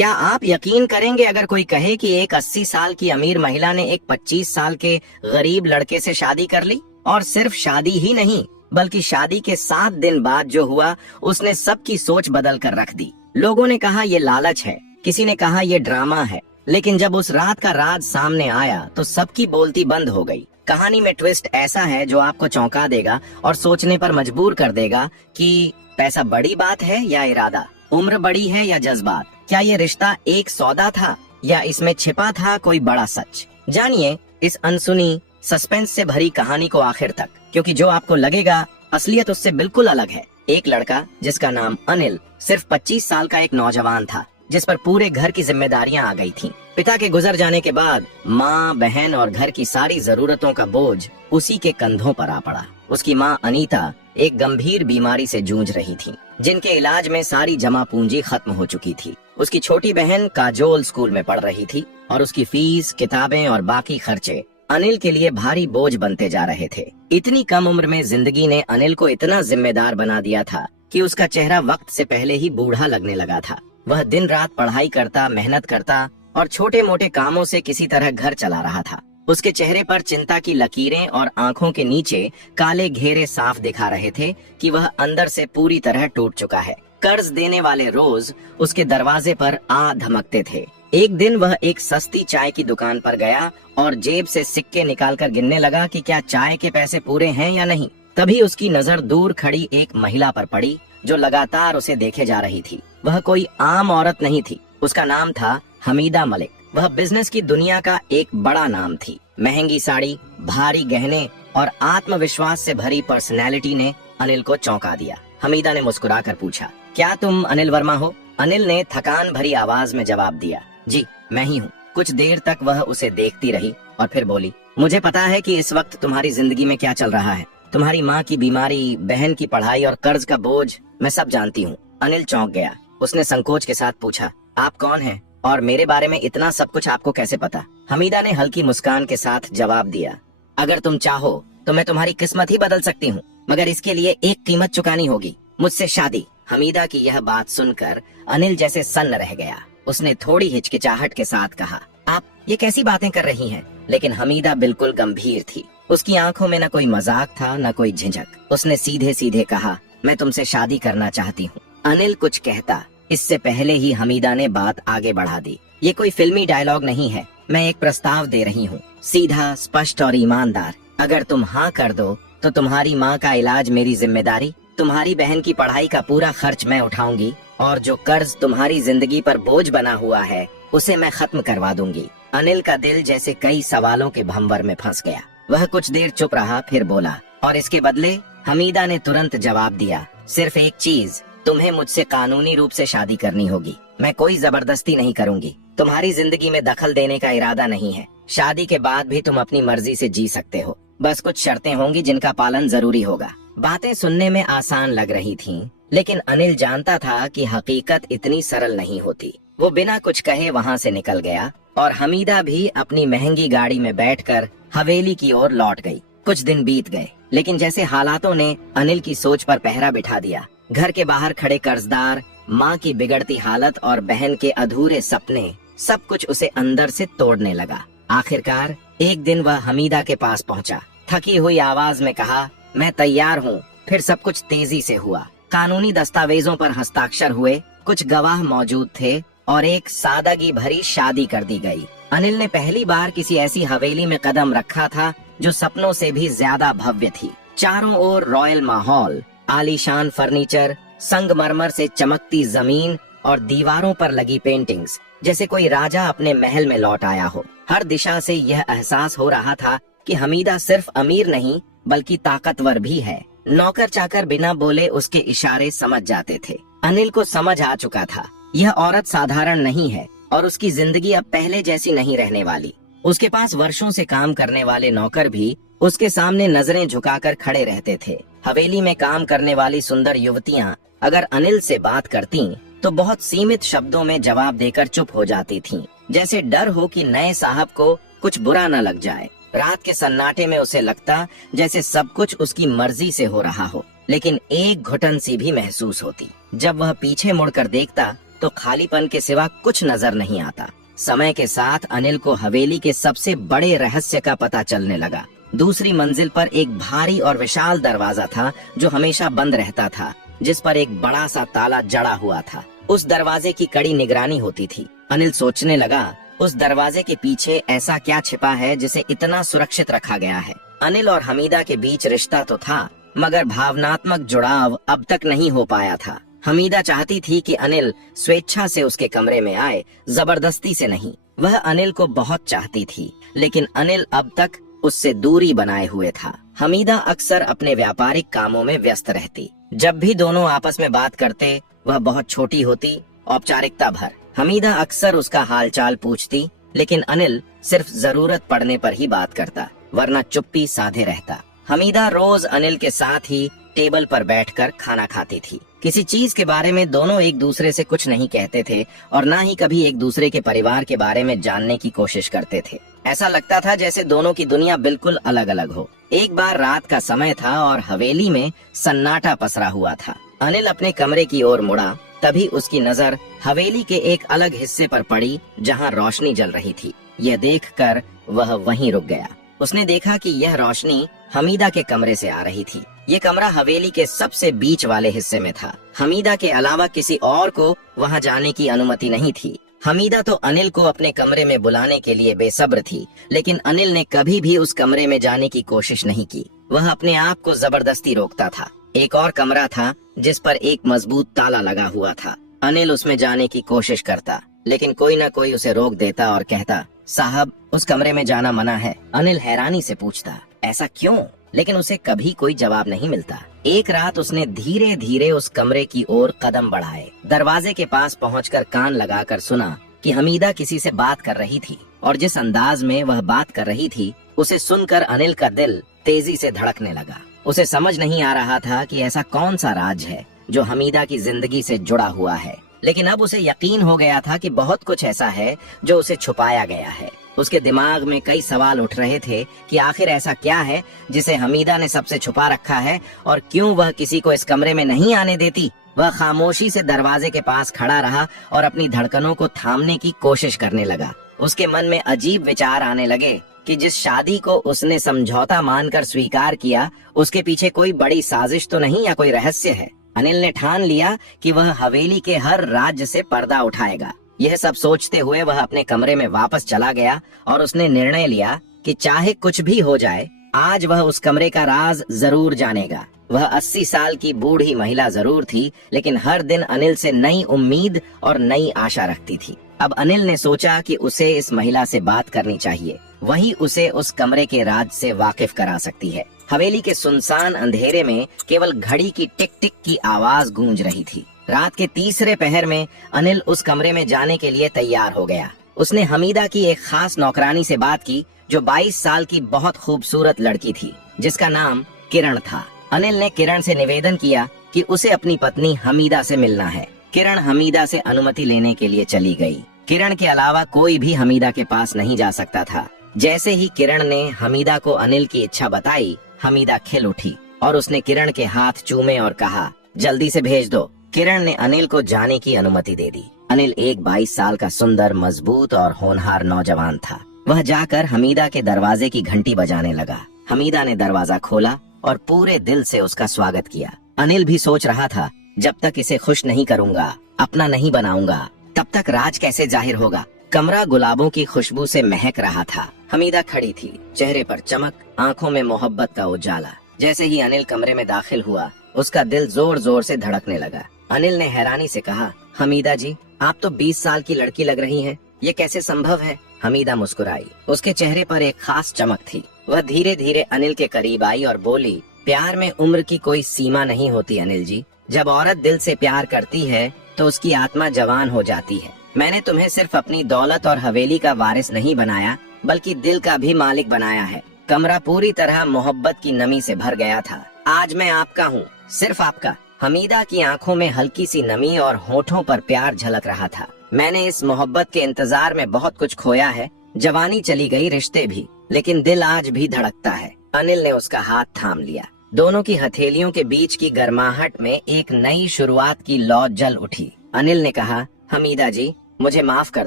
क्या आप यकीन करेंगे अगर कोई कहे कि एक 80 साल की अमीर महिला ने एक 25 साल के गरीब लड़के से शादी कर ली? और सिर्फ शादी ही नहीं, बल्कि शादी के 7 दिन बाद जो हुआ उसने सबकी सोच बदल कर रख दी। लोगों ने कहा ये लालच है, किसी ने कहा ये ड्रामा है, लेकिन जब उस रात का राज सामने आया तो सबकी बोलती बंद हो गई। कहानी में ट्विस्ट ऐसा है जो आपको चौंका देगा और सोचने पर मजबूर कर देगा कि पैसा बड़ी बात है या इरादा, उम्र बड़ी है या जज्बात, क्या ये रिश्ता एक सौदा था या इसमें छिपा था कोई बड़ा सच। जानिए इस अनसुनी सस्पेंस से भरी कहानी को आखिर तक, क्योंकि जो आपको लगेगा असलियत उससे बिल्कुल अलग है। एक लड़का जिसका नाम अनिल सिर्फ 25 साल का एक नौजवान था, जिस पर पूरे घर की जिम्मेदारियां आ गई थीं। पिता के गुजर जाने के बाद माँ, बहन और घर की सारी जरूरतों का बोझ उसी के कंधों पर आ पड़ा। उसकी माँ अनीता एक गंभीर बीमारी से जूझ रही थी, जिनके इलाज में सारी जमा पूंजी खत्म हो चुकी थी। उसकी छोटी बहन काजोल स्कूल में पढ़ रही थी और उसकी फीस, किताबें और बाकी खर्चे अनिल के लिए भारी बोझ बनते जा रहे थे। इतनी कम उम्र में जिंदगी ने अनिल को इतना जिम्मेदार बना दिया था कि उसका चेहरा वक्त से पहले ही बूढ़ा लगने लगा था। वह दिन रात पढ़ाई करता, मेहनत करता और छोटे मोटे कामों से किसी तरह घर चला रहा था। उसके चेहरे पर चिंता की लकीरें और आंखों के नीचे काले घेरे साफ दिखा रहे थे कि वह अंदर से पूरी तरह टूट चुका है। कर्ज देने वाले रोज उसके दरवाजे पर आ धमकते थे। एक दिन वह एक सस्ती चाय की दुकान पर गया और जेब से सिक्के निकालकर गिनने लगा कि क्या चाय के पैसे पूरे हैं या नहीं। तभी उसकी नजर दूर खड़ी एक महिला पर पड़ी जो लगातार उसे देखे जा रही थी। वह कोई आम औरत नहीं थी, उसका नाम था हमीदा मलिक। वह बिजनेस की दुनिया का एक बड़ा नाम थी। महंगी साड़ी, भारी गहने और आत्मविश्वास से भरी पर्सनैलिटी ने अनिल को चौंका दिया। हमीदा ने मुस्कुराकर पूछा, क्या तुम अनिल वर्मा हो? अनिल ने थकान भरी आवाज में जवाब दिया, जी मैं ही हूँ। कुछ देर तक वह उसे देखती रही और फिर बोली, मुझे पता है कि इस वक्त तुम्हारी जिंदगी में क्या चल रहा है। तुम्हारी माँ की बीमारी, बहन की पढ़ाई और कर्ज का बोझ, मैं सब जानती हूँ। अनिल चौंक गया। उसने संकोच के साथ पूछा, आप कौन हैं और मेरे बारे में इतना सब कुछ आपको कैसे पता? हमीदा ने हल्की मुस्कान के साथ जवाब दिया, अगर तुम चाहो तो मैं तुम्हारी किस्मत ही बदल सकती हूँ, मगर इसके लिए एक कीमत चुकानी होगी, मुझसे शादी। हमीदा की यह बात सुनकर अनिल जैसे सन्न रह गया। उसने थोड़ी हिचकिचाहट के साथ कहा, आप ये कैसी बातें कर रही हैं? लेकिन हमीदा बिल्कुल गंभीर थी। उसकी आंखों में न कोई मजाक था न कोई झिझक। उसने सीधे सीधे कहा, मैं तुमसे शादी करना चाहती हूँ। अनिल कुछ कहता, इससे पहले ही हमीदा ने बात आगे बढ़ा दी। ये कोई फिल्मी डायलॉग नहीं है, मैं एक प्रस्ताव दे रही हूँ, सीधा, स्पष्ट और ईमानदार। अगर तुम हाँ कर दो तो तुम्हारी माँ का इलाज मेरी जिम्मेदारी, तुम्हारी बहन की पढ़ाई का पूरा खर्च मैं उठाऊंगी और जो कर्ज तुम्हारी जिंदगी पर बोझ बना हुआ है उसे मैं खत्म करवा दूंगी। अनिल का दिल जैसे कई सवालों के भंवर में फंस गया। वह कुछ देर चुप रहा, फिर बोला, और इसके बदले? हमीदा ने तुरंत जवाब दिया, सिर्फ एक चीज, तुम्हें मुझसे कानूनी रूप से शादी करनी होगी। मैं कोई जबरदस्ती नहीं करूंगी। तुम्हारी जिंदगी में दखल देने का इरादा नहीं है। शादी के बाद भी तुम अपनी मर्जी से जी सकते हो, बस कुछ शर्तें होंगी जिनका पालन जरूरी होगा। बातें सुनने में आसान लग रही थीं, लेकिन अनिल जानता था कि हकीकत इतनी सरल नहीं होती। वो बिना कुछ कहे वहाँ से निकल गया और हमीदा भी अपनी महंगी गाड़ी में बैठकर हवेली की ओर लौट गई। कुछ दिन बीत गए, लेकिन जैसे हालातों ने अनिल की सोच पर पहरा बिठा दिया। घर के बाहर खड़े कर्जदार, माँ की बिगड़ती हालत और बहन के अधूरे सपने, सब कुछ उसे अंदर से तोड़ने लगा। आखिरकार एक दिन वह हमीदा के पास पहुँचा। थकी हुई आवाज में कहा, मैं तैयार हूँ। फिर सब कुछ तेजी से हुआ। कानूनी दस्तावेजों पर हस्ताक्षर हुए, कुछ गवाह मौजूद थे और एक सादगी भरी शादी कर दी गई। अनिल ने पहली बार किसी ऐसी हवेली में कदम रखा था जो सपनों से भी ज्यादा भव्य थी। चारों ओर रॉयल माहौल, आलीशान फर्नीचर, संगमरमर से चमकती जमीन और दीवारों पर लगी पेंटिंग्स, जैसे कोई राजा अपने महल में लौट आया हो। हर दिशा से यह एहसास हो रहा था कि हमीदा सिर्फ अमीर नहीं बल्कि ताकतवर भी है। नौकर चाकर बिना बोले उसके इशारे समझ जाते थे। अनिल को समझ आ चुका था, यह औरत साधारण नहीं है और उसकी जिंदगी अब पहले जैसी नहीं रहने वाली। उसके पास वर्षों से काम करने वाले नौकर भी उसके सामने नजरें झुकाकर खड़े रहते थे। हवेली में काम करने वाली सुंदर युवतियां अगर अनिल से बात करती तो बहुत सीमित शब्दों में जवाब देकर चुप हो जाती थीं, जैसे डर हो कि नए साहब को कुछ बुरा न लग जाए। रात के सन्नाटे में उसे लगता जैसे सब कुछ उसकी मर्जी से हो रहा हो, लेकिन एक घुटन सी भी महसूस होती। जब वह पीछे मुड़कर देखता तो खालीपन के सिवा कुछ नजर नहीं आता। समय के साथ अनिल को हवेली के सबसे बड़े रहस्य का पता चलने लगा। दूसरी मंजिल पर एक भारी और विशाल दरवाजा था जो हमेशा बंद रहता था, जिस पर एक बड़ा सा ताला जड़ा हुआ था। उस दरवाजे की कड़ी निगरानी होती थी। अनिल सोचने लगा, उस दरवाजे के पीछे ऐसा क्या छिपा है जिसे इतना सुरक्षित रखा गया है। अनिल और हमीदा के बीच रिश्ता तो था, मगर भावनात्मक जुड़ाव अब तक नहीं हो पाया था। हमीदा चाहती थी कि अनिल स्वेच्छा से उसके कमरे में आए, जबरदस्ती से नहीं। वह अनिल को बहुत चाहती थी, लेकिन अनिल अब तक उससे दूरी बनाए हुए था। हमीदा अक्सर अपने व्यापारिक कामों में व्यस्त रहती। जब भी दोनों आपस में बात करते, वह बहुत छोटी होती, औपचारिकता भर। हमीदा अक्सर उसका हालचाल पूछती, लेकिन अनिल सिर्फ जरूरत पड़ने पर ही बात करता, वरना चुप्पी साधे रहता। हमीदा रोज अनिल के साथ ही टेबल पर बैठकर खाना खाती थी। किसी चीज के बारे में दोनों एक दूसरे से कुछ नहीं कहते थे और न ही कभी एक दूसरे के परिवार के बारे में जानने की कोशिश करते थे। ऐसा लगता था जैसे दोनों की दुनिया बिल्कुल अलग अलग हो। एक बार रात का समय था और हवेली में सन्नाटा पसरा हुआ था। अनिल अपने कमरे की ओर मुड़ा, तभी उसकी नजर हवेली के एक अलग हिस्से पर पड़ी जहां रोशनी जल रही थी। यह देखकर वह वहीं रुक गया। उसने देखा कि यह रोशनी हमीदा के कमरे से आ रही थी। ये कमरा हवेली के सबसे बीच वाले हिस्से में था। हमीदा के अलावा किसी और को वहां जाने की अनुमति नहीं थी। हमीदा तो अनिल को अपने कमरे में बुलाने के लिए बेसब्र थी, लेकिन अनिल ने कभी भी उस कमरे में जाने की कोशिश नहीं की। वह अपने आप को जबरदस्ती रोकता था। एक और कमरा था जिस पर एक मजबूत ताला लगा हुआ था। अनिल उसमें जाने की कोशिश करता, लेकिन कोई न कोई उसे रोक देता और कहता, साहब, उस कमरे में जाना मना है। अनिल हैरानी से पूछता, ऐसा क्यों? लेकिन उसे कभी कोई जवाब नहीं मिलता। एक रात उसने धीरे धीरे उस कमरे की ओर कदम बढ़ाए। दरवाजे के पास पहुंचकर कान लगाकर सुना कि हमीदा किसी से बात कर रही थी, और जिस अंदाज में वह बात कर रही थी, उसे सुनकर अनिल का दिल तेजी से धड़कने लगा। उसे समझ नहीं आ रहा था कि ऐसा कौन सा राज है जो हमीदा की जिंदगी से जुड़ा हुआ है, लेकिन अब उसे यकीन हो गया था कि बहुत कुछ ऐसा है जो उसे छुपाया गया है। उसके दिमाग में कई सवाल उठ रहे थे कि आखिर ऐसा क्या है जिसे हमीदा ने सबसे छुपा रखा है और क्यों वह किसी को इस कमरे में नहीं आने देती। वह खामोशी से दरवाजे के पास खड़ा रहा और अपनी धड़कनों को थामने की कोशिश करने लगा। उसके मन में अजीब विचार आने लगे कि जिस शादी को उसने समझौता मानकर स्वीकार किया, उसके पीछे कोई बड़ी साजिश तो नहीं या कोई रहस्य है। अनिल ने ठान लिया कि वह हवेली के हर राज्य से पर्दा उठाएगा। यह सब सोचते हुए वह अपने कमरे में वापस चला गया और उसने निर्णय लिया कि चाहे कुछ भी हो जाए, आज वह उस कमरे का राज जरूर जानेगा। वह 80 साल की बूढ़ी महिला जरूर थी, लेकिन हर दिन अनिल से नई उम्मीद और नई आशा रखती थी। अब अनिल ने सोचा कि उसे इस महिला से बात करनी चाहिए। वही उसे उस कमरे के राज से वाकिफ करा सकती है। हवेली के सुनसान अंधेरे में केवल घड़ी की टिक टिक की आवाज गूंज रही थी। रात के तीसरे पहर में अनिल उस कमरे में जाने के लिए तैयार हो गया। उसने हमीदा की एक खास नौकरानी से बात की जो 22 साल की बहुत खूबसूरत लड़की थी, जिसका नाम किरण था। अनिल ने किरण से निवेदन किया कि उसे अपनी पत्नी हमीदा से मिलना है। किरण हमीदा से अनुमति लेने के लिए चली गई। किरण के अलावा कोई भी हमीदा के पास नहीं जा सकता था। जैसे ही किरण ने हमीदा को अनिल की इच्छा बताई, हमीदा खिल उठी और उसने किरण के हाथ चूमे और कहा, जल्दी से भेज दो। किरण ने अनिल को जाने की अनुमति दे दी। अनिल एक 22 साल का सुंदर, मजबूत और होनहार नौजवान था। वह जाकर हमीदा के दरवाजे की घंटी बजाने लगा। हमीदा ने दरवाजा खोला और पूरे दिल से उसका स्वागत किया। अनिल भी सोच रहा था, जब तक इसे खुश नहीं करूंगा, अपना नहीं बनाऊंगा, तब तक राज कैसे जाहिर होगा। कमरा गुलाबों की खुशबू से महक रहा था। हमीदा खड़ी थी, चेहरे पर चमक, आंखों में मोहब्बत का उजाला। जैसे ही अनिल कमरे में दाखिल हुआ, उसका दिल जोर जोर से धड़कने लगा। अनिल ने हैरानी से कहा, हमीदा जी, आप तो 20 साल की लड़की लग रही हैं। ये कैसे संभव है? हमीदा मुस्कुराई। उसके चेहरे पर एक खास चमक थी। वह धीरे धीरे अनिल के करीब आई और बोली, प्यार में उम्र की कोई सीमा नहीं होती अनिल जी। जब औरत दिल से प्यार करती है तो उसकी आत्मा जवान हो जाती है। मैंने तुम्हें सिर्फ अपनी दौलत और हवेली का वारिस नहीं बनाया, बल्कि दिल का भी मालिक बनाया है। कमरा पूरी तरह मोहब्बत की नमी से भर गया था। आज मैं आपका हूँ, सिर्फ आपका। हमीदा की आंखों में हल्की सी नमी और होठों पर प्यार झलक रहा था। मैंने इस मोहब्बत के इंतजार में बहुत कुछ खोया है। जवानी चली गई, रिश्ते भी, लेकिन दिल आज भी धड़कता है। अनिल ने उसका हाथ थाम लिया। दोनों की हथेलियों के बीच की गर्माहट में एक नई शुरुआत की लौ जल उठी। अनिल ने कहा, हमीदा जी, मुझे माफ कर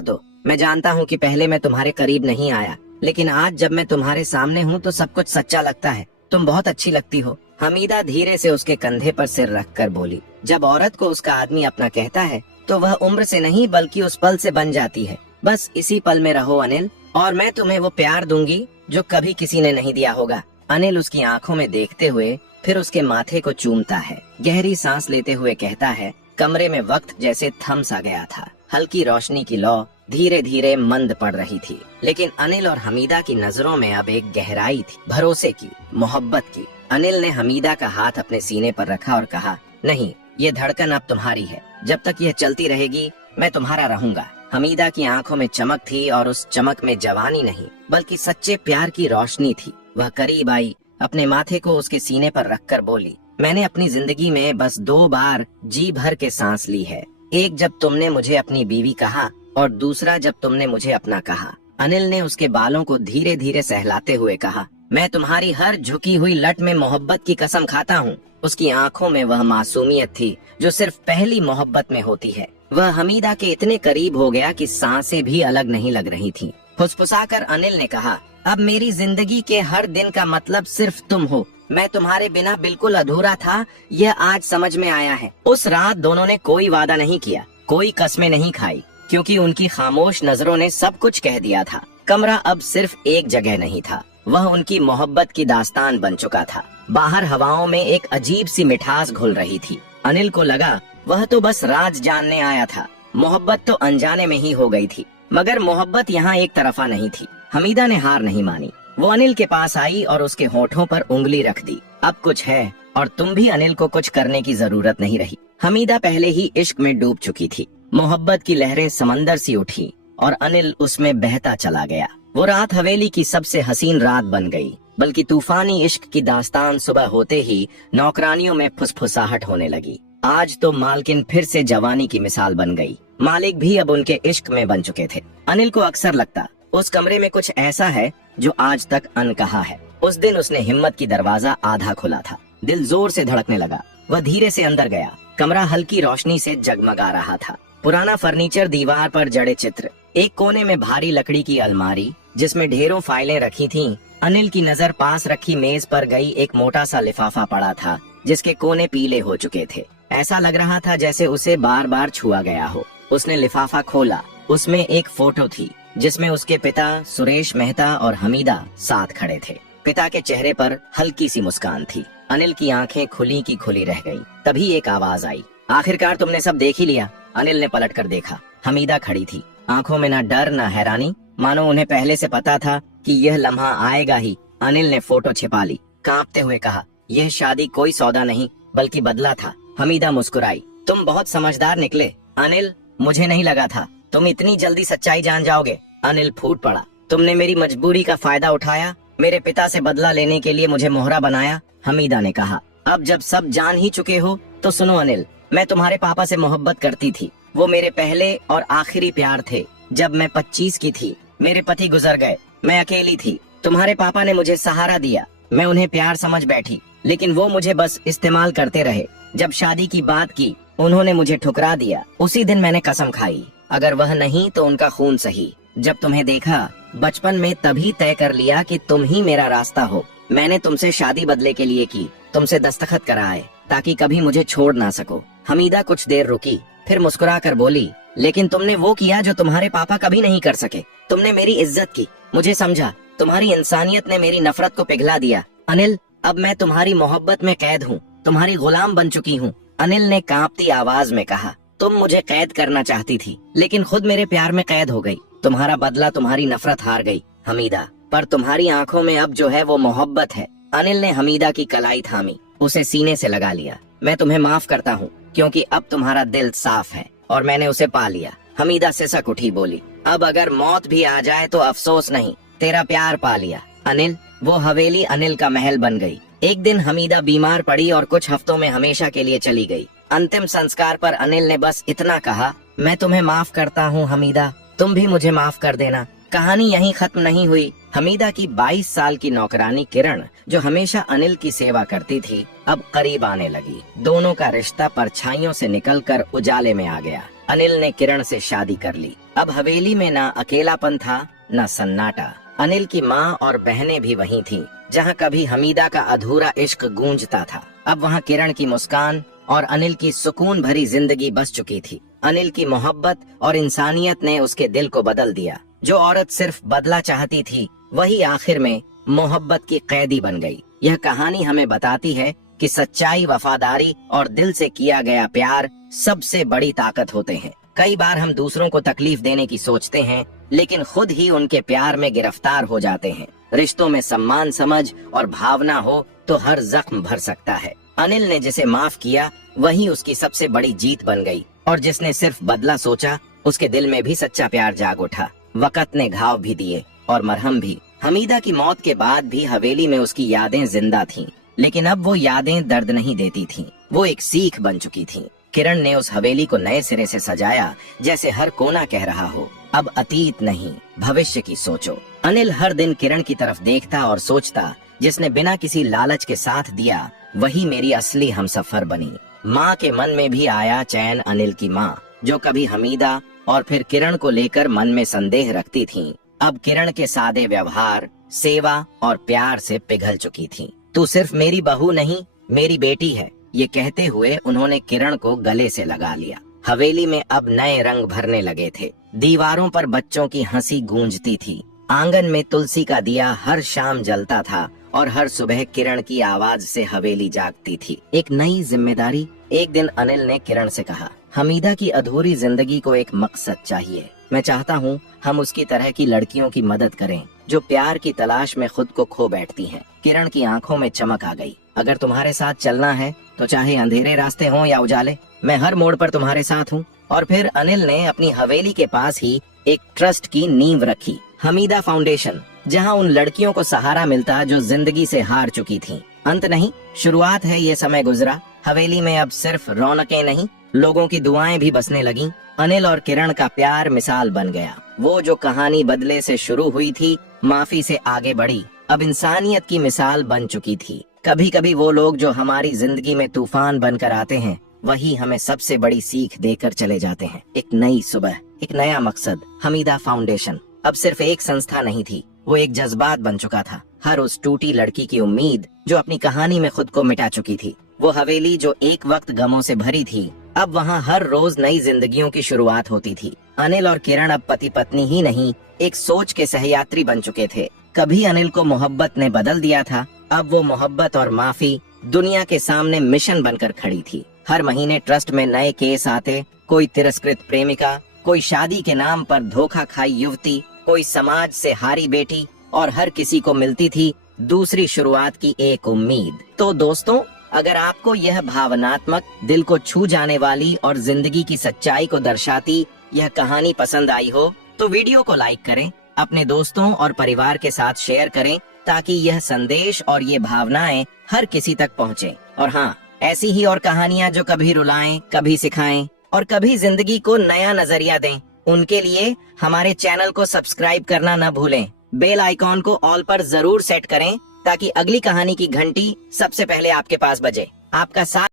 दो। मैं जानता हूँ कि पहले मैं तुम्हारे करीब नहीं आया, लेकिन आज जब मैं तुम्हारे सामने हूँ तो सब कुछ सच्चा लगता है। तुम बहुत अच्छी लगती हो। हमीदा धीरे से उसके कंधे पर सिर रखकर बोली। जब औरत को उसका आदमी अपना कहता है तो वह उम्र से नहीं बल्कि उस पल से बन जाती है। बस इसी पल में रहो अनिल, और मैं तुम्हें वो प्यार दूंगी जो कभी किसी ने नहीं दिया होगा। अनिल उसकी आंखों में देखते हुए फिर उसके माथे को चूमता है। गहरी सांस लेते हुए कहता है। कमरे में वक्त जैसे थम सा गया था। हल्की रोशनी की लौ धीरे धीरे मंद पड़ रही थी, लेकिन अनिल और हमीदा की नजरों में अब एक गहराई थी, भरोसे की, मोहब्बत की। अनिल ने हमीदा का हाथ अपने सीने पर रखा और कहा, नहीं, ये धड़कन अब तुम्हारी है। जब तक यह चलती रहेगी मैं तुम्हारा रहूंगा। हमीदा की आंखों में चमक थी, और उस चमक में जवानी नहीं बल्कि सच्चे प्यार की रोशनी थी। वह करीब आई, अपने माथे को उसके सीने पर रखकर बोली, मैंने अपनी जिंदगी में बस 2 बार जी भर के सांस ली है। एक जब तुमने मुझे अपनी बीवी कहा, और दूसरा जब तुमने मुझे अपना कहा। अनिल ने उसके बालों को धीरे धीरे सहलाते हुए कहा, मैं तुम्हारी हर झुकी हुई लट में मोहब्बत की कसम खाता हूँ। उसकी आंखों में वह मासूमियत थी जो सिर्फ पहली मोहब्बत में होती है। वह हमीदा के इतने करीब हो गया कि सांसें भी अलग नहीं लग रही थीं। फुसफुसाकर अनिल ने कहा, अब मेरी जिंदगी के हर दिन का मतलब सिर्फ तुम हो। मैं तुम्हारे बिना बिल्कुल अधूरा था, यह आज समझ में आया है। उस रात दोनों ने कोई वादा नहीं किया, कोई कस्में नहीं खाई, क्योंकि उनकी खामोश नजरों ने सब कुछ कह दिया था। कमरा अब सिर्फ एक जगह नहीं था, वह उनकी मोहब्बत की दास्तान बन चुका था। बाहर हवाओं में एक अजीब सी मिठास घुल रही थी। अनिल को लगा वह तो बस राज जानने आया था, मोहब्बत तो अनजाने में ही हो गई थी। मगर मोहब्बत यहाँ एक तरफा नहीं थी। हमीदा ने हार नहीं मानी। वो अनिल के पास आई और उसके होठों पर उंगली रख दी। अब कुछ है, और तुम भी अनिल को कुछ करने की जरूरत नहीं रही। हमीदा पहले ही इश्क में डूब चुकी थी। मोहब्बत की लहरें समंदर सी उठी और अनिल उसमें बहता चला गया। वो रात हवेली की सबसे हसीन रात बन गई, बल्कि तूफानी इश्क की दास्तान सुबह होते ही नौकरानियों में फुसफुसाहट होने लगी। आज तो मालकिन फिर से जवानी की मिसाल बन गई। मालिक भी अब उनके इश्क में बन चुके थे। अनिल को अक्सर लगता उस कमरे में कुछ ऐसा है जो आज तक अनकहा है। उस दिन उसने हिम्मत की दरवाजा आधा खुला था। दिल जोर से धड़कने लगा। वह धीरे से अंदर गया। कमरा हल्की रोशनी से जगमगा रहा था। पुराना फर्नीचर, दीवार पर जड़े चित्र, एक कोने में भारी लकड़ी की अलमारी जिसमें ढेरों फाइलें रखी थीं। अनिल की नजर पास रखी मेज पर गई। एक मोटा सा लिफाफा पड़ा था जिसके कोने पीले हो चुके थे। ऐसा लग रहा था जैसे उसे बार बार छुआ गया हो। उसने लिफाफा खोला। उसमें एक फोटो थी जिसमें उसके पिता सुरेश मेहता और हमीदा साथ खड़े थे। पिता के चेहरे पर हल्की सी मुस्कान थी। अनिल की आंखें खुली की खुली रह गईं। तभी एक आवाज आई, आखिरकार तुमने सब देख ही लिया। अनिल ने पलटकर देखा। हमीदा खड़ी थी, आंखों में ना डर ना हैरानी, मानो उन्हें पहले से पता था कि यह लम्हा आएगा ही। अनिल ने फोटो छिपा ली, कांपते हुए कहा, यह शादी कोई सौदा नहीं बल्कि बदला था। हमीदा मुस्कुराई, तुम बहुत समझदार निकले अनिल, मुझे नहीं लगा था तुम इतनी जल्दी सच्चाई जान जाओगे। अनिल फूट पड़ा, तुमने मेरी मजबूरी का फायदा उठाया, मेरे पिता से बदला लेने के लिए मुझे मोहरा बनाया। हमीदा ने कहा, अब जब सब जान ही चुके हो तो सुनो अनिल, मैं तुम्हारे पापा से मोहब्बत करती थी। वो मेरे पहले और आखिरी प्यार थे। जब मैं 25 की थी मेरे पति गुजर गए, मैं अकेली थी। तुम्हारे पापा ने मुझे सहारा दिया, मैं उन्हें प्यार समझ बैठी, लेकिन वो मुझे बस इस्तेमाल करते रहे। जब शादी की बात की उन्होंने मुझे ठुकरा दिया। उसी दिन मैंने कसम खाई, अगर वह नहीं तो उनका खून सही। जब तुम्हें देखा बचपन में तभी तय कर लिया कि तुम ही मेरा रास्ता हो। मैंने तुमसे शादी बदले के लिए की, तुमसे दस्तखत कराए ताकि कभी मुझे छोड़ ना सको। हमीदा कुछ देर रुकी, फिर मुस्कुरा कर बोली, लेकिन तुमने वो किया जो तुम्हारे पापा कभी नहीं कर सके। तुमने मेरी इज्जत की, मुझे समझा। तुम्हारी इंसानियत ने मेरी नफरत को पिघला दिया। अनिल, अब मैं तुम्हारी मोहब्बत में कैद हूँ, तुम्हारी गुलाम बन चुकी हूँ। अनिल ने कांपती आवाज में कहा, तुम मुझे कैद करना चाहती थी, लेकिन खुद मेरे प्यार में कैद हो गई। तुम्हारा बदला, तुम्हारी नफरत हार गई हमीदा, पर तुम्हारी आंखों में अब जो है वो मोहब्बत है। अनिल ने हमीदा की कलाई थामी, उसे सीने से लगा लिया। मैं तुम्हें माफ करता हूँ क्योंकि अब तुम्हारा दिल साफ है और मैंने उसे पा लिया। हमीदा सिसक उठी, बोली, अब अगर मौत भी आ जाए तो अफसोस नहीं, तेरा प्यार पा लिया। अनिल, वो हवेली अनिल का महल बन गई। एक दिन हमीदा बीमार पड़ी और कुछ हफ्तों में हमेशा के लिए चली गई। अंतिम संस्कार पर अनिल ने बस इतना कहा, मैं तुम्हें माफ करता हूँ हमीदा, तुम भी मुझे माफ कर देना। कहानी यहीं खत्म नहीं हुई। हमीदा की 22 साल की नौकरानी किरण, जो हमेशा अनिल की सेवा करती थी, अब करीब आने लगी। दोनों का रिश्ता परछाइयों से निकलकर उजाले में आ गया। अनिल ने किरण से शादी कर ली। अब हवेली में ना अकेलापन था न सन्नाटा। अनिल की माँ और बहनें भी वहीं थीं, जहाँ कभी हमीदा का अधूरा इश्क गूंजता था। अब वहाँ किरण की मुस्कान और अनिल की सुकून भरी जिंदगी बस चुकी थी। अनिल की मोहब्बत और इंसानियत ने उसके दिल को बदल दिया। जो औरत सिर्फ बदला चाहती थी, वही आखिर में मोहब्बत की कैदी बन गई। यह कहानी हमें बताती है कि सच्चाई, वफादारी और दिल से किया गया प्यार सबसे बड़ी ताकत होते हैं। कई बार हम दूसरों को तकलीफ देने की सोचते हैं, लेकिन खुद ही उनके प्यार में गिरफ्तार हो जाते हैं। रिश्तों में सम्मान, समझ और भावना हो तो हर जख्म भर सकता है। अनिल ने जिसे माफ किया, वही उसकी सबसे बड़ी जीत बन गई, और जिसने सिर्फ बदला सोचा, उसके दिल में भी सच्चा प्यार जाग उठा। वक़्त ने घाव भी दिए और मरहम भी। हमीदा की मौत के बाद भी हवेली में उसकी यादें जिंदा थीं, लेकिन अब वो यादें दर्द नहीं देती थीं, वो एक सीख बन चुकी थीं। किरण ने उस हवेली को नए सिरे से सजाया, जैसे हर कोना कह रहा हो, अब अतीत नहीं, भविष्य की सोचो। अनिल हर दिन किरण की तरफ देखता और सोचता, जिसने बिना किसी लालच के साथ दिया, वही मेरी असली हमसफर बनी। माँ के मन में भी आया चैन। अनिल की माँ, जो कभी हमीदा और फिर किरण को लेकर मन में संदेह रखती थीं, अब किरण के सादे व्यवहार, सेवा और प्यार से पिघल चुकी थीं। तू सिर्फ मेरी बहू नहीं, मेरी बेटी है, ये कहते हुए उन्होंने किरण को गले से लगा लिया। हवेली में अब नए रंग भरने लगे थे। दीवारों पर बच्चों की हंसी गूंजती थी। आंगन में तुलसी का दिया हर शाम जलता था और हर सुबह किरण की आवाज से हवेली जागती थी। एक नई जिम्मेदारी। एक दिन अनिल ने किरण से कहा, हमीदा की अधूरी जिंदगी को एक मकसद चाहिए। मैं चाहता हूँ हम उसकी तरह की लड़कियों की मदद करें, जो प्यार की तलाश में खुद को खो बैठती हैं। किरण की आंखों में चमक आ गई। अगर तुम्हारे साथ चलना है तो चाहे अंधेरे रास्ते हों या उजाले, मैं हर मोड़ पर तुम्हारे साथ हूँ। और फिर अनिल ने अपनी हवेली के पास ही एक ट्रस्ट की नींव रखी, हमीदा फाउंडेशन, जहाँ उन लड़कियों को सहारा मिलता जो जिंदगी से हार चुकी थीं। अंत नहीं, शुरुआत है ये समय गुजरा। हवेली में अब सिर्फ रौनकें नहीं, लोगों की दुआएं भी बसने लगीं। अनिल और किरण का प्यार मिसाल बन गया। वो जो कहानी बदले से शुरू हुई थी, माफी से आगे बढ़ी, अब इंसानियत की मिसाल बन चुकी थी। कभी कभी वो लोग जो हमारी जिंदगी में तूफान बनकर आते हैं, वही हमें सबसे बड़ी सीख देकर चले जाते हैं। एक नई सुबह, एक नया मकसद। हमीदा फाउंडेशन अब सिर्फ एक संस्था नहीं थी, वो एक जज्बात बन चुका था। हर उस टूटी लड़की की उम्मीद जो अपनी कहानी में खुद को मिटा चुकी थी। वो हवेली जो एक वक्त गमों से भरी थी, अब वहाँ हर रोज नई जिंदगियों की शुरुआत होती थी। अनिल और किरण अब पति पत्नी ही नहीं, एक सोच के सहयात्री बन चुके थे। कभी अनिल को मोहब्बत ने बदल दिया था, अब वो मोहब्बत और माफी दुनिया के सामने मिशन बनकर खड़ी थी। हर महीने ट्रस्ट में नए केस आते, कोई तिरस्कृत प्रेमिका, कोई शादी के नाम पर धोखा खाई युवती, कोई समाज से हारी बेटी, और हर किसी को मिलती थी दूसरी शुरुआत की एक उम्मीद। तो दोस्तों, अगर आपको यह भावनात्मक, दिल को छू जाने वाली और जिंदगी की सच्चाई को दर्शाती यह कहानी पसंद आई हो, तो वीडियो को लाइक करें, अपने दोस्तों और परिवार के साथ शेयर करें, ताकि यह संदेश और ये भावनाएं हर किसी तक पहुँचे। और हाँ, ऐसी ही और कहानियाँ जो कभी रुलाएं, कभी सिखाएं और कभी जिंदगी को नया नजरिया दें, उनके लिए हमारे चैनल को सब्सक्राइब करना न भूलें। बेल आइकॉन को ऑल पर जरूर सेट करें, ताकि अगली कहानी की घंटी सबसे पहले आपके पास बजे। आपका साथ